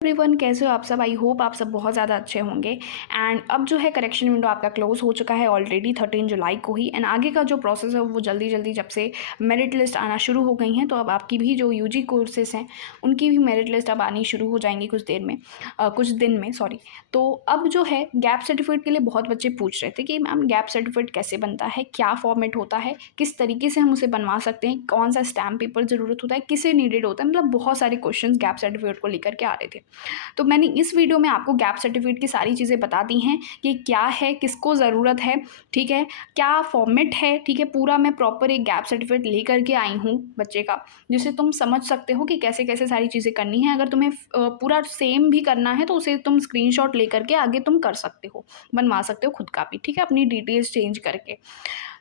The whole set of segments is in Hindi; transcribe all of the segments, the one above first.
एवरीवन, कैसे हो आप सब। आई होप आप सब बहुत ज़्यादा अच्छे होंगे। एंड अब जो है करेक्शन विंडो आपका क्लोज हो चुका है ऑलरेडी 13 जुलाई को ही। एंड आगे का जो प्रोसेस है वो जल्दी जल्दी जब से मेरिट लिस्ट आना शुरू हो गई हैं, तो अब आपकी भी जो यूजी कोर्सेज हैं उनकी भी मेरिट लिस्ट अब आनी शुरू हो जाएंगी कुछ देर में, कुछ दिन में सॉरी। तो अब जो है गैप सर्टिफिकेट के लिए बहुत बच्चे पूछ रहे थे कि मैम गैप सर्टिफिकेट कैसे बनता है, क्या फॉर्मेट होता है, किस तरीके से हम उसे बनवा सकते हैं, कौन सा स्टैम्प पेपर ज़रूरत होता है, किसे नीडेड होता है, मतलब बहुत सारे क्वेश्चन गैप सर्टिफिकेट को लेकर के आ रहे थे। तो मैंने इस वीडियो में आपको गैप सर्टिफिकेट की सारी चीज़ें बता दी हैं कि क्या है, किसको ज़रूरत है, ठीक है, क्या फॉर्मेट है, ठीक है। पूरा मैं प्रॉपर एक गैप सर्टिफिकेट लेकर के आई हूँ बच्चे का, जिससे तुम समझ सकते हो कि कैसे कैसे सारी चीज़ें करनी है। अगर तुम्हें पूरा सेम भी करना है तो उसे तुम स्क्रीनशॉट लेकर के आगे तुम कर सकते हो, बनवा सकते हो खुद का भी, ठीक है, अपनी डिटेल्स चेंज करके।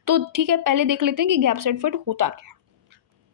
तो ठीक है, पहले देख लेते हैं कि गैप सर्टिफिकेट होता क्या है।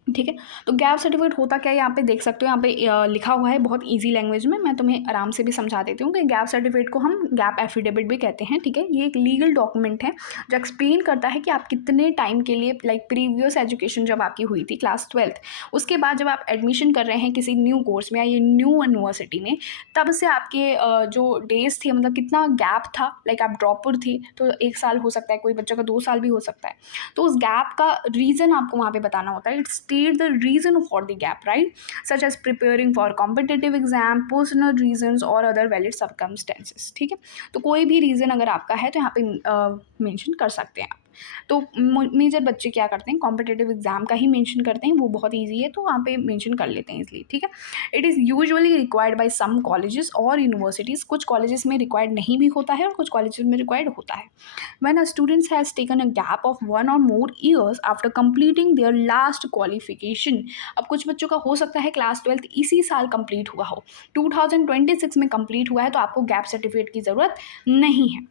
ठीक है, तो गैप सर्टिफिकेट होता क्या है, यहाँ पे देख सकते हो, यहाँ पे लिखा हुआ है बहुत इजी लैंग्वेज में। मैं तुम्हें आराम से भी समझा देती हूँ कि गैप सर्टिफिकेट को हम गैप एफिडेविट भी कहते हैं। ठीक है, ये एक लीगल डॉक्यूमेंट है जो एक्सप्लेन करता है कि आप कितने टाइम के लिए, लाइक प्रीवियस एजुकेशन जब आपकी हुई थी क्लास 12th, उसके बाद जब आप एडमिशन कर रहे हैं किसी न्यू कोर्स में या ये न्यू यूनिवर्सिटी में, तब से आपके जो डेज थे, मतलब कितना गैप था, लाइक आप ड्रॉपर थे तो 1 साल हो सकता है, कोई बच्चा का 2 साल भी हो सकता है। तो उस गैप का रीज़न आपको वहाँ पे बताना होता है। It's state the reason for the gap, right? Such as preparing for competitive exam, personal reasons or other valid circumstances. ठीक है, तो कोई भी रीज़न अगर आपका है तो यहाँ पे मेंशन कर सकते हैं आप। तो मेजर बच्चे क्या करते हैं, कॉम्पिटिटिव एग्जाम का ही मेंशन करते हैं, वो बहुत ईजी है तो वहाँ पे मेंशन कर लेते हैं इसलिए। ठीक है, it is usually required by some colleges और यूनिवर्सिटीज़। कुछ कॉलेजेस में रिक्वायर्ड नहीं भी होता है और कुछ कॉलेजेस में रिक्वायर्ड होता है। When a student has taken a gap of 1 or more years after completing their last qualification, अब कुछ बच्चों का हो सकता है क्लास 12th इसी साल कंप्लीट हुआ हो, 2026 में कंप्लीट हुआ है, तो आपको गैप सर्टिफिकेट की ज़रूरत नहीं है।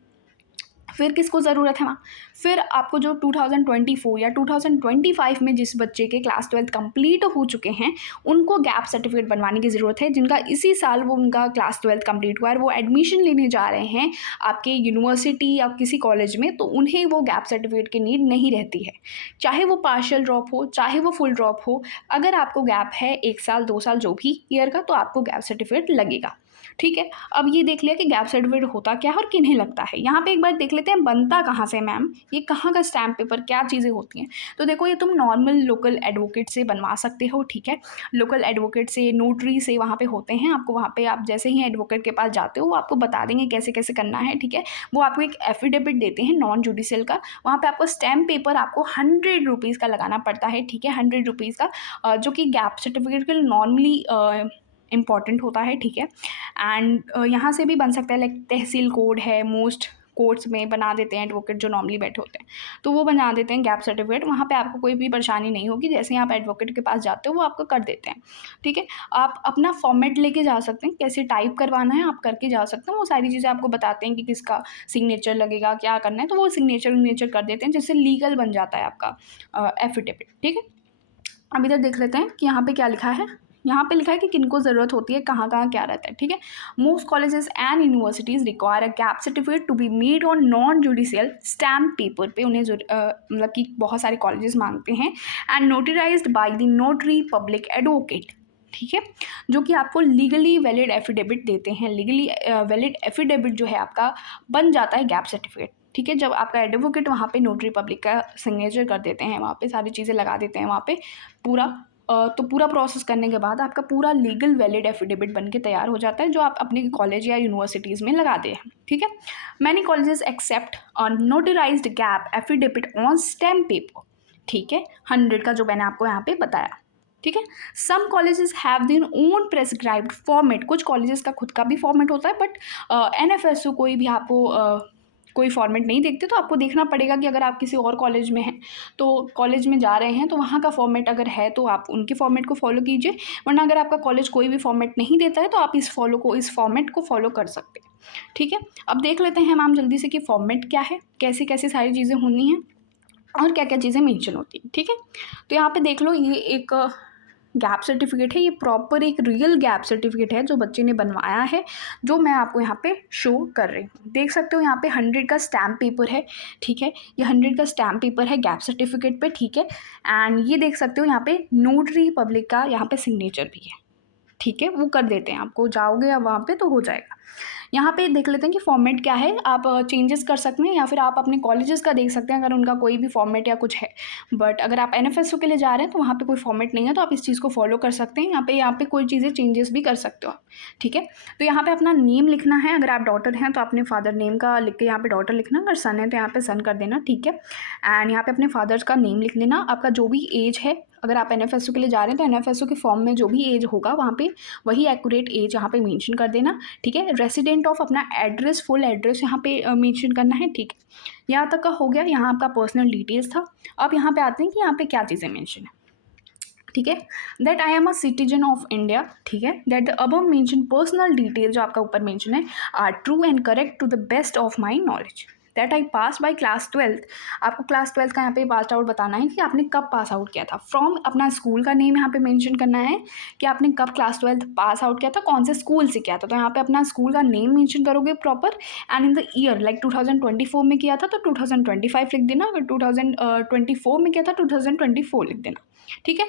फिर किसको ज़रूरत है वहाँ, फिर आपको जो 2024 या 2025 में जिस बच्चे के क्लास 12th कंप्लीट हो चुके हैं, उनको गैप सर्टिफिकेट बनवाने की ज़रूरत है। जिनका इसी साल वो उनका क्लास 12th कंप्लीट हुआ है और वो एडमिशन लेने जा रहे हैं आपके यूनिवर्सिटी या किसी कॉलेज में, तो उन्हें वो गैप सर्टिफिकेट की नीड नहीं रहती है। चाहे वो पार्शियल ड्रॉप हो, चाहे वो फुल ड्रॉप हो, अगर आपको गैप है 1 साल 2 साल जो भी ईयर का, तो आपको गैप सर्टिफिकेट लगेगा। ठीक है, अब ये देख लिया कि गैप सर्टिफिकेट होता क्या है और किन्हें लगता है। यहाँ पे एक बार देख लेते हैं बनता कहाँ से मैम, ये कहाँ का स्टैम्प पेपर, क्या चीज़ें होती हैं। तो देखो, ये तुम नॉर्मल लोकल एडवोकेट से बनवा सकते हो। ठीक है, लोकल एडवोकेट से, नोटरी से वहाँ पे होते हैं। आपको वहाँ पे आप जैसे ही एडवोकेट के पास जाते हो वो आपको बता देंगे कैसे कैसे करना है। ठीक है, वो आपको एक एफिडेविट देते हैं नॉन जुडिशियल का, वहाँ पे आपको स्टैम्प पेपर आपको 100 रुपीज़ का लगाना पड़ता है। ठीक है, 100 रुपीज़ का, जो कि गैप सर्टिफिकेट के लिए नॉर्मली इम्पॉर्टेंट होता है। ठीक है, एंड यहाँ से भी बन सकता है, लाइक तहसील कोड है, मोस्ट कोर्ट्स में बना देते हैं एडवोकेट जो नॉर्मली बैठे होते हैं, तो वो बना देते हैं गैप सर्टिफिकेट। वहाँ पे आपको कोई भी परेशानी नहीं होगी, जैसे ही आप एडवोकेट के पास जाते हो वो आपको कर देते हैं। ठीक है, आप अपना फॉर्मेट लेके जा सकते हैं, कैसे टाइप करवाना है आप करके जा सकते हैं। वो सारी चीज़ें आपको बताते हैं कि किसका सिग्नेचर लगेगा, क्या करना है, तो वो सिग्नेचर कर देते हैं, जिससे लीगल बन जाता है आपका एफिडेविट। ठीक है, अब इधर देख लेते हैं कि यहाँ पे क्या लिखा है। यहाँ पे लिखा है कि किनको ज़रूरत होती है, कहाँ कहाँ क्या रहता है। ठीक है, most colleges and universities require a gap certificate to be made on non judicial stamp paper पे। उन्हें मतलब कि बहुत सारे कॉलेजेस मांगते हैं, and notarized by the notary public advocate. ठीक है, जो कि आपको लीगली वैलिड एफिडेविट देते हैं। लीगली वैलिड एफिडेविट जो है आपका बन जाता है गैप सर्टिफिकेट। ठीक है, जब आपका एडवोकेट वहाँ पे नोटरी पब्लिक का सिग्नेचर कर देते हैं, वहाँ पे सारी चीज़ें लगा देते हैं वहाँ पे पूरा, तो पूरा प्रोसेस करने के बाद आपका पूरा लीगल वैलिड एफिडेविट बन के तैयार हो जाता है, जो आप अपने कॉलेज या यूनिवर्सिटीज़ में लगाते हैं। ठीक है, many colleges accept notarized gap affidavit on stamp paper. ठीक है, 100 का जो मैंने आपको यहाँ पे बताया। ठीक है, some colleges have their own prescribed format. कुछ कॉलेजेस का खुद का भी फॉर्मेट होता है, बट एनएफएसयू कोई भी आपको कोई फॉर्मेट नहीं देखते, तो आपको देखना पड़ेगा कि अगर आप किसी और कॉलेज में हैं, तो कॉलेज में जा रहे हैं तो वहाँ का फॉर्मेट अगर है तो आप उनके फॉर्मेट को फॉलो कीजिए, वरना अगर आपका कॉलेज कोई भी फॉर्मेट नहीं देता है तो आप इस फॉर्मेट को फॉलो कर सकते हैं। ठीक है, अब देख लेते हैं मैम जल्दी से कि फॉर्मेट क्या है, कैसे कैसे सारी चीज़ें होनी हैं और क्या क्या चीज़ें मेंशन होती हैं। ठीक है, तो यहाँ पे देख लो, ये एक गैप सर्टिफिकेट है, ये प्रॉपर एक रियल गैप सर्टिफिकेट है जो बच्चे ने बनवाया है, जो मैं आपको यहाँ पे शो कर रही हूँ। देख सकते हो यहाँ पे 100 का स्टैम्प पेपर है। ठीक है, ये 100 का स्टैम्प पेपर है गैप सर्टिफिकेट पे। ठीक है, एंड ये देख सकते हो यहाँ पे नोटरी पब्लिक का यहाँ पे सिग्नेचर भी है। ठीक है, वो कर देते हैं आपको, जाओगे अब वहाँ पे तो हो जाएगा। यहाँ पे देख लेते हैं कि फॉर्मेट क्या है, आप चेंजेस कर सकते हैं या फिर आप अपने कॉलेजेस का देख सकते हैं अगर उनका कोई भी फॉर्मेट या कुछ है। बट अगर आप एनएफएसयू के लिए जा रहे हैं तो वहाँ पे कोई फॉर्मेट नहीं है, तो आप इस चीज़ को फॉलो कर सकते हैं। यहाँ पे कोई चीज़ें चेंजेस भी कर सकते हो आप, ठीक है। तो यहाँ पे अपना नेम लिखना है, अगर आप डॉटर हैं तो अपने फादर नेम का लिख के यहाँ पे डॉटर लिखना, अगर सन है तो यहाँ पे सन कर देना, ठीक है। एंड यहाँ पे अपने फादर्स का नेम लिख लेना, आपका जो भी एज है, अगर आप एनएफएसयू के लिए जा रहे हैं तो एनएफएसयू के फॉर्म में जो भी एज होगा वहाँ पे वही एक्यूरेट एज यहाँ पे मेंशन कर देना, ठीक है। रेसिडेंट ऑफ अपना एड्रेस, फुल एड्रेस यहाँ पे मेंशन करना है, ठीक है। यहाँ तक का हो गया, यहाँ आपका पर्सनल डिटेल्स था। अब यहाँ पे आते हैं कि यहाँ पे क्या चीज़ें मेंशन है, ठीक है। That I am a citizen of India, ठीक है। That the above mention personal detail जो आपका ऊपर मेंशन है are true and correct to the best of my knowledge. That I pass by class 12, आपको क्लास 12 का यहाँ पे पास आउट बताना है कि आपने कब पास आउट किया था। फ्रॉम अपना स्कूल का नेम यहाँ पे मेंशन करना है कि आपने कब क्लास 12 पास आउट किया था, कौन से स्कूल से किया था। तो यहाँ पे अपना स्कूल का नेम मेंशन करोगे proper, and in the year like 2024 में किया था तो 2025 लिख देना, अगर 2024 में किया था 2024 लिख देना, ठीक है।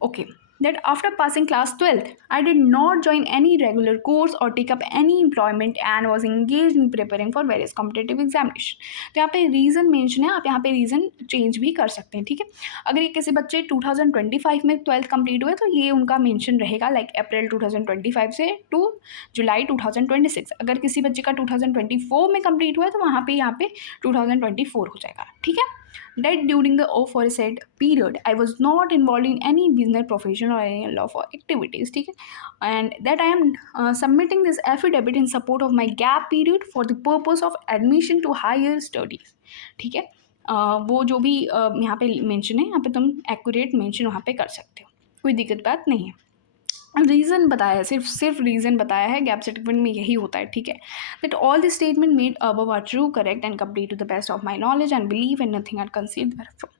Okay, that after passing class 12th, I did not join any regular course or take up any employment and was engaged in preparing for various competitive examination. तो यहाँ पे रीज़न मेंशन है, आप यहाँ पे रीज़न चेंज भी कर सकते हैं, ठीक है। अगर ये किसी बच्चे 2025 में 12th कंप्लीट हुए तो ये उनका मेंशन रहेगा लाइक अप्रैल 2025 से टू जुलाई 2026। अगर किसी बच्चे का 2024 में कंप्लीट हुआ है तो वहाँ पे यहाँ पे 2024 हो जाएगा, ठीक है। That during the aforesaid period, I was not involved in any business profession or any lawful activities, ठीक है। And that I am submitting this affidavit in support of my gap period for the purpose of admission to higher studies, ठीक है। वो जो भी यहाँ पे मेंशन है, यहाँ पे तुम एक्यूरेट मेंशन वहाँ पे कर सकते हो, कोई दिक्कत बात नहीं है। रीज़न बताया है, सिर्फ रीज़न बताया है, गैप सर्टिफिकेट में यही होता है, ठीक है। That all the statement made above are true, correct and complete to the best of my knowledge and believe and nothing are concealed therefrom,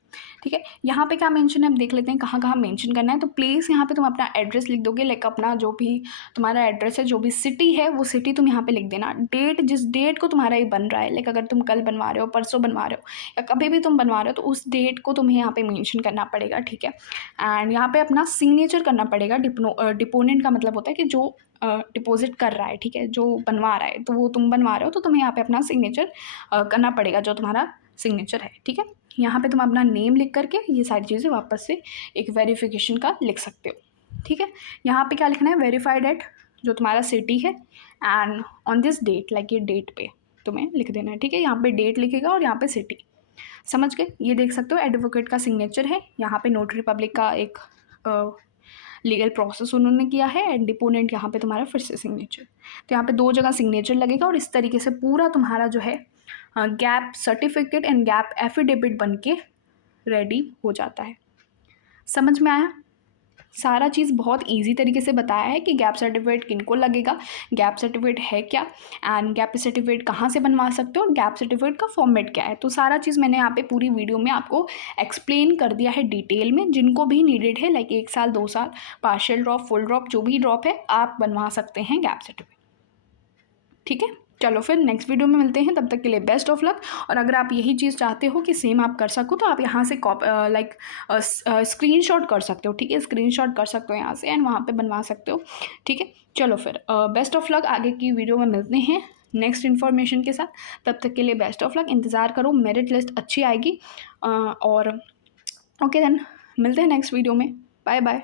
ठीक है। यहाँ पे क्या मेंशन है, अब देख लेते हैं कहाँ कहाँ मेंशन करना है। तो प्लेस यहाँ पे तुम अपना एड्रेस लिख दोगे, लाइक अपना जो भी तुम्हारा एड्रेस है, जो भी सिटी है वो सिटी तुम यहाँ पे लिख देना। डेट, जिस डेट को तुम्हारा ये बन रहा है, लाइक अगर तुम कल बनवा रहे हो, परसों बनवा रहे हो या कभी भी तुम बनवा रहे हो तो उस डेट को तुम्हें यहाँ पे मेंशन करना पड़ेगा, ठीक है। एंड यहाँ पे अपना सिग्नेचर करना पड़ेगा। डिपोनेंट का मतलब होता है कि जो डिपॉजिट कर रहा है, ठीक है, जो बनवा रहा है, तो वो तुम बनवा रहे हो तो तुम्हें यहाँ पे अपना सिग्नेचर करना पड़ेगा, जो तुम्हारा सिग्नेचर है, ठीक है। यहाँ पे तुम अपना नेम लिख करके ये सारी चीज़ें वापस से एक वेरिफिकेशन का लिख सकते हो, ठीक है। यहाँ पे क्या लिखना है, वेरीफाइड एट जो तुम्हारा सिटी है and on this date, like ये डेट पे तुम्हें लिख देना है, ठीक है। यहाँ पे डेट लिखेगा और यहाँ पे सिटी, समझ गए। ये देख सकते हो एडवोकेट का सिग्नेचर है, यहाँ पे नोटरी पब्लिक का एक लीगल प्रोसेस उन्होंने किया है, एंड डिपोनेंट यहाँ पे तुम्हारा फिर से सिग्नेचर। तो यहाँ पे दो जगह सिग्नेचर लगेगा और इस तरीके से पूरा तुम्हारा जो है gap certificate and gap affidavit बन के रेडी हो जाता है। समझ में आया? सारा चीज़ बहुत इजी तरीके से बताया है कि गैप सर्टिफिकेट किनको लगेगा, गैप सर्टिफिकेट है क्या, एंड गैप सर्टिफिकेट कहाँ से बनवा सकते हो, और गैप सर्टिफिकेट का फॉर्मेट क्या है। तो सारा चीज़ मैंने यहाँ पे पूरी वीडियो में आपको एक्सप्लेन कर दिया है डिटेल में। जिनको भी नीडेड है, लाइक 1 साल 2 साल पार्शियल ड्रॉप, फुल ड्रॉप, जो भी ड्रॉप है आप बनवा सकते हैं गैप सर्टिफिकेट, ठीक है। चलो फिर नेक्स्ट वीडियो में मिलते हैं, तब तक के लिए बेस्ट ऑफ लक। और अगर आप यही चीज़ चाहते हो कि सेम आप कर सको तो आप यहाँ से लाइक स्क्रीनशॉट कर सकते हो, ठीक है। स्क्रीनशॉट कर सकते हो यहाँ से एंड वहाँ पे बनवा सकते हो, ठीक है। चलो फिर बेस्ट ऑफ लक, आगे की वीडियो में मिलते हैं नेक्स्ट इन्फॉर्मेशन के साथ। तब तक के लिए बेस्ट ऑफ लक, इंतज़ार करो, मेरिट लिस्ट अच्छी आएगी। और ओके देन मिलते हैं नेक्स्ट वीडियो में, बाय बाय।